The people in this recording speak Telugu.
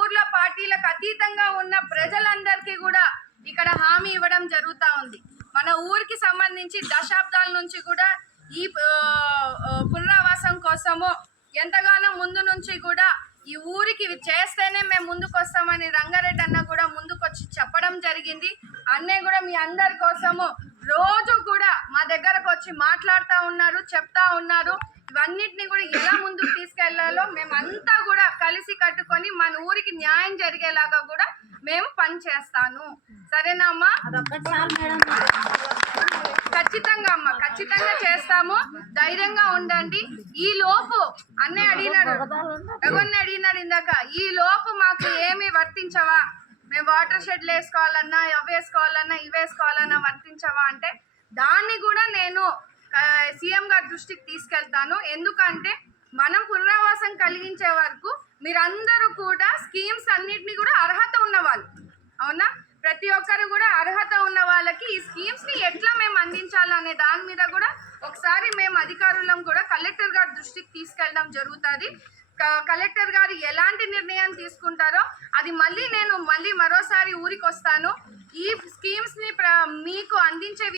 ఊర్ల పార్టీలకు అతీతంగా ఉన్న ప్రజలందరికీ కూడా ఇక్కడ హామీ ఇవ్వడం జరుగుతూ ఉంది. మన ఊరికి సంబంధించి దశాబ్దాల నుంచి కూడా ఈ పునరావాసం కోసము ఎంతగానో ముందు నుంచి కూడా ఈ ఊరికి చేస్తేనే మేము ముందుకు వస్తామని రంగారెడ్డి అన్న కూడా ముందుకొచ్చి చెప్పడం జరిగింది. అన్నయ్య కూడా మీ అందరి కోసము రోజు కూడా మా దగ్గరకు వచ్చి మాట్లాడుతూ ఉన్నారు, చెప్తా ఉన్నారు. ఇవన్నిటిని కూడా ఎలా ముందుకు తీసుకెళ్లాలో మేమంతా కూడా కలిసి కట్టుకొని మన ఊరికి న్యాయం జరిగేలాగా కూడా మేము పని చేస్తాను. సరేనా అమ్మా? ఖచ్చితంగా అమ్మా, ఖచ్చితంగా చేస్తాము. ధైర్యంగా ఉండండి. ఈ లోపు అన్నయ్య అడిగినాడు, ఎవరిని అడిగినాడు ఇందాక, ఈ లోపు మాకు ఏమి వర్తించవా, మేము వాటర్ షెడ్లు వేసుకోవాలన్నా అవి వేసుకోవాలన్నా ఇవి వేసుకోవాలన్నా వర్తించవా అంటే దాన్ని కూడా నేను సీఎం గారి దృష్టికి తీసుకెళ్తాను. ఎందుకంటే మనం పునరావాసం కలిగించే వరకు మీరందరూ కూడా స్కీమ్స్ అన్నిటినీ కూడా అర్హత ఉన్నవాళ్ళు, అవునా? ప్రతి ఒక్కరు కూడా అర్హత ఉన్న వాళ్ళకి ఈ స్కీమ్స్ని ఎట్లా మేము అందించాలనే దాని మీద కూడా ఒకసారి మేము అధికారులం కూడా కలెక్టర్ గారి దృష్టికి తీసుకెళ్ళడం జరుగుతుంది. కలెక్టర్ గారు ఎలాంటి నిర్ణయం తీసుకుంటారో అది మళ్ళీ మరోసారి ఊరికి వస్తాను. ఈ స్కీమ్స్ని మీకు అందించే